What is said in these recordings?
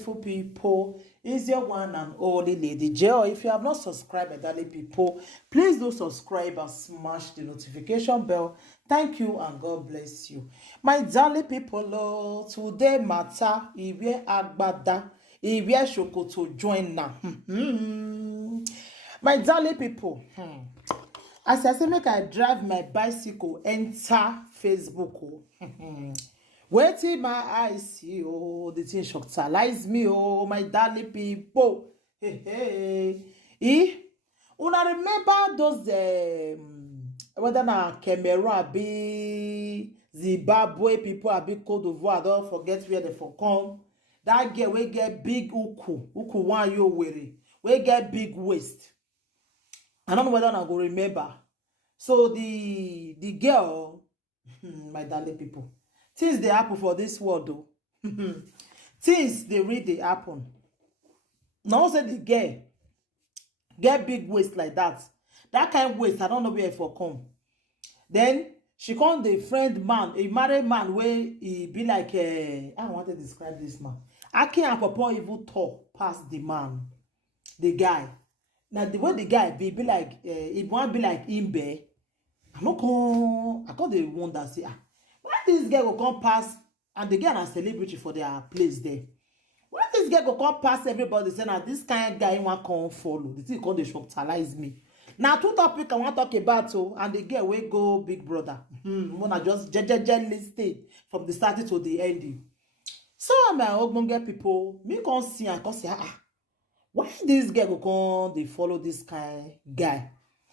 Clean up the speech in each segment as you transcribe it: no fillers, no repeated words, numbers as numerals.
beautiful people. It's your one and only Lady Joy. If you have not subscribed, my darling people, please do subscribe and smash the notification bell. Thank you and God bless you. My darling people, today matter, Iwe Agbada, Iwe Shokoto join now. My darling people, as I say, make I drive my bicycle, enter Facebook. Waiting my eyes see, oh, the thing shockalize me, oh, my darling people. Hey. Una remember those, whether na Cameroon, be Zimbabwe people, be Cote d'Ivoire, I don't forget where they for come. That girl, we get big uku one you weary, we get big waist. I don't know whether I go remember. So the girl, my darling people, things they happen for this world though. Things they really happen. Now say the girl get big waist like that. That kind of waist, I don't know where it for come. Then she called the friend man, a married man, where he be like I don't want to describe this man. I can't papa even talk past the man, the guy. Now the way the guy be like it won't be like Imbe. I can't the one that say why this guy will come past and the girl a celebrity for their place there. Why this guy will come past everybody saying that this kind of guy want come follow. The thing called the shocktalize me. Now two topic I want to talk about and the girl will go Big Brother. Wanna just gently stay from the starting to the ending. So my ogbonge people, me can see and can say why this guy go come they follow this kind guy.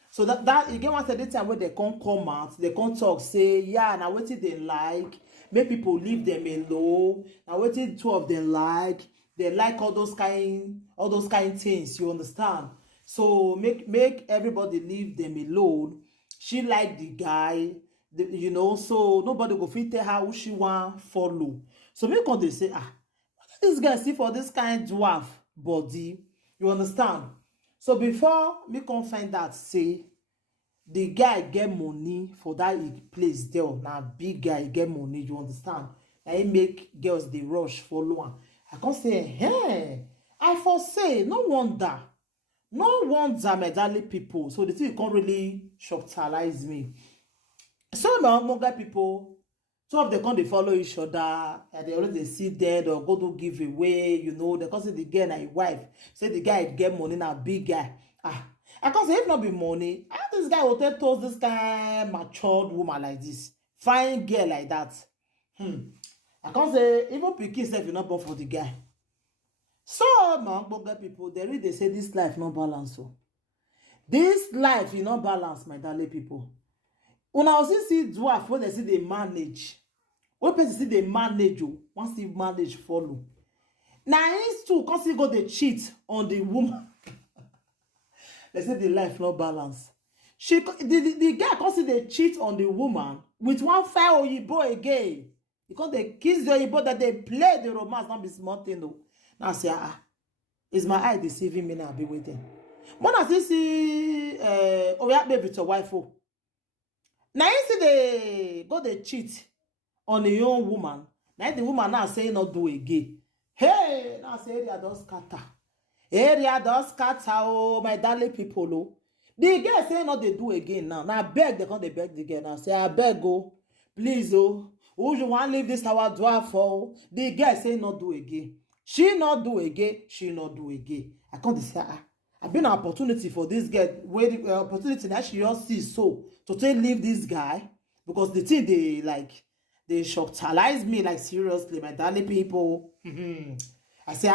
So that again once at the time where they can't come out, they can't talk, say, yeah, now what they like, make people leave them alone. Now what two of them like, they like all those kind things, you understand? So make everybody leave them alone. She like the guy, you know, so nobody go fit tell her who she want follow. So make on they say, what this guy see for this kind dwarf body, you understand? So before me come find that say the guy get money for that place there. Now big guy get money, you understand? Now he make girls they rush follow am. I can't say, hey, I foresee, no wonder, my darling people. So the thing can't really shocktalize me. So my younger people, some of them come they follow each other and they already see dead or go to give away, you know, they can say the girl and his wife. Say the guy get money now, big guy. I can say if not be money, how this guy will tell toast this kind matured woman like this, fine girl like that. I can say even pikin self you not born for the guy. So my younger people, they say this life not balance. So this life is not balance, my darling people. When I also see dwarf when they see they manage, when person see they manage, once they manage follow. Now he's too cause he go they cheat on the woman. They say the life not balance. The guy cause they cheat on the woman with one fire oyibo again. Because they kiss the oyibo that they play the romance, not be small thing though. Now I say is my eye deceiving me now? Be waiting. When I see oh yeah baby to wife. Now you see they go they cheat on a young woman. Now the woman now say not do again. Hey, now say area does scatter. Area does scatter, oh my darling people. Oh. The girl say not they do again now. Now beg they can't they beg the girl now. Say I beg oh, please oh, who you want leave this our dwarf for? The girl say not do again. She not do again. She not do again. I can't say I've been an opportunity for this girl. Where the opportunity that she just see so to take leave this guy because the thing they shocktalize me like seriously, my darling people. I say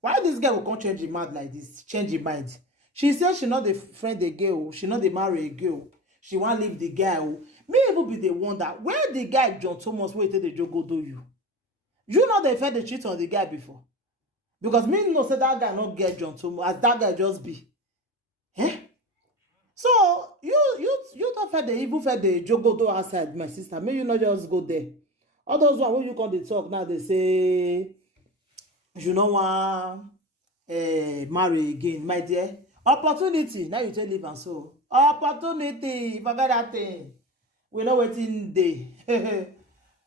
why this girl will come change her mind like this? Change her mind. She said she not the friend the girl. She not the marry a girl. She want leave the guy. Me even be the one that where the guy John Thomas wait the joke go do you. You know they fed the cheat on the guy before. Because me no say that guy not get John Thomas as that guy just be. So you don't fed the even fed the joke go do outside, my sister. May you not just go there. All those one when you come to talk now they say you know want marry again, my dear. Opportunity now you tell live and so opportunity forget that thing. We know waiting day.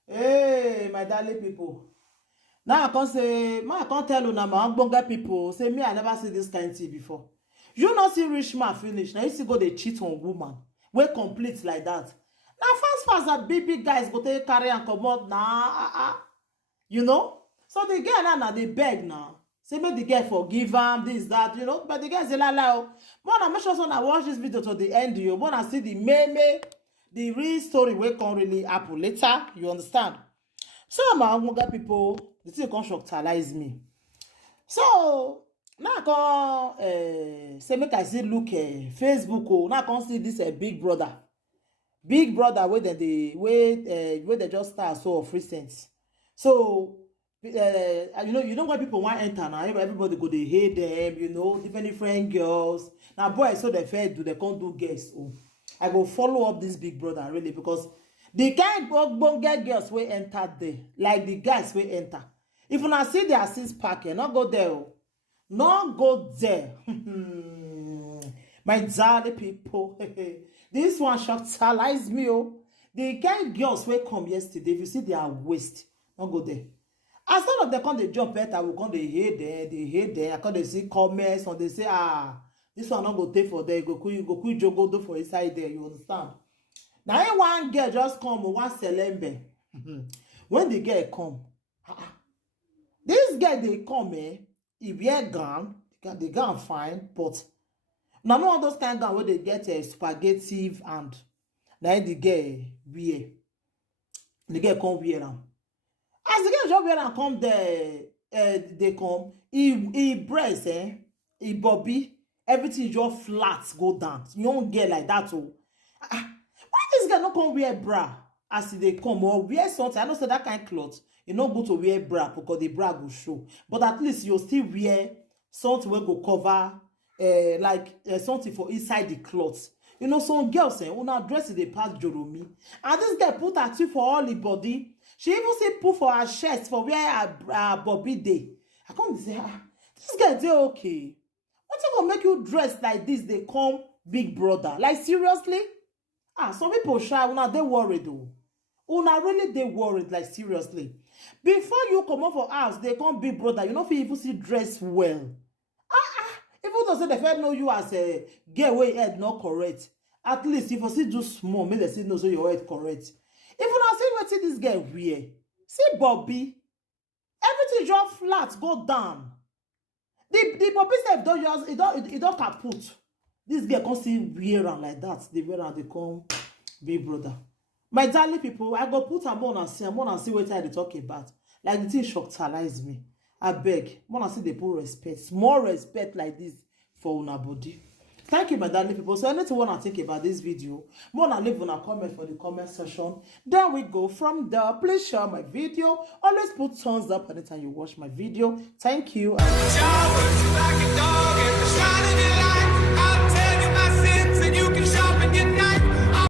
Hey, my darling people. Now I can't say, man, I can't tell you now, my ogbonge people say me, I never see this kind of thing before. You not see rich man finish. Now you see go they cheat on woman. We complete like that. Now fast that big guys go take carry and come out now. You know? So the girl now they beg now. Say make the girl forgive him, this, that, you know. But the guy say la la. But I make sure I watch this video to the end. You want to see the meme, the real story will come really happen later. You understand? So my ogbonge people, the thing can shocktalize me. So now I can say make I see look Facebook. Oh, now I can see this big brother where they just start so of recent. So you know when people want enter now, everybody go they hate them, you know, different girls. Now boys so they fair do they can't do guests. Oh, I go follow up this big brother really because the kind of girls will enter there, like the guys will enter. If you not see their six pack, not go there. Oh. Not go there. My darling people. This one shocktalize me. Oh. The kind of girls will come yesterday. If you see their waist, not go there. As some of them come they jump better, we come they hate them. I come they see comments and they say, this one not go take for there. Go quick jogo do for inside there. You understand? Now one girl just come one selembe. When the girl come, this girl they come he wear gown, the gown fine, but now no all those kind of gown where they get a spaghetti and now the girl wear. The girl come wear them. As the girl just wear and come there, they come, he breast, he bobby, everything just flat go down. You don't get like that. Oh. Why this girl not come wear bra as they come or wear something? I know say that kind of clothes. You not go to wear bra because the bra will show. But at least you still wear something will go cover something for inside the clothes. You know, some girls say, when her dress is the past Joromi. And this girl put her too for all the body. She even say put for her chest for where her bobby day. I can't say, this girl say okay. What's gonna make you dress like this? They come big brother. Like seriously? Some people shy, una they worried though. Una really they worried, like seriously. Before you come out for house, they come big brother. You know if you even see dress well. Even though say they first know you as a girl where head not correct. At least if you see do small, maybe they see no so your head correct. If you not see what this girl wear, see Bobby. Everything just flat, go down. The Bobby self don't just it don't kaput. This girl can't see wear am like that. They wear and they come big brother. My darling people, I go put am on and see what I talk about. Like the thing shocktalize me. I beg, wanna see they put respect, more respect like this for una body. Thank you, my darling people. So anything wanna think about this video, wanna leave on a comment for the comment section. Then we go from there. Please share my video. Always put thumbs up anytime you watch my video. Thank you.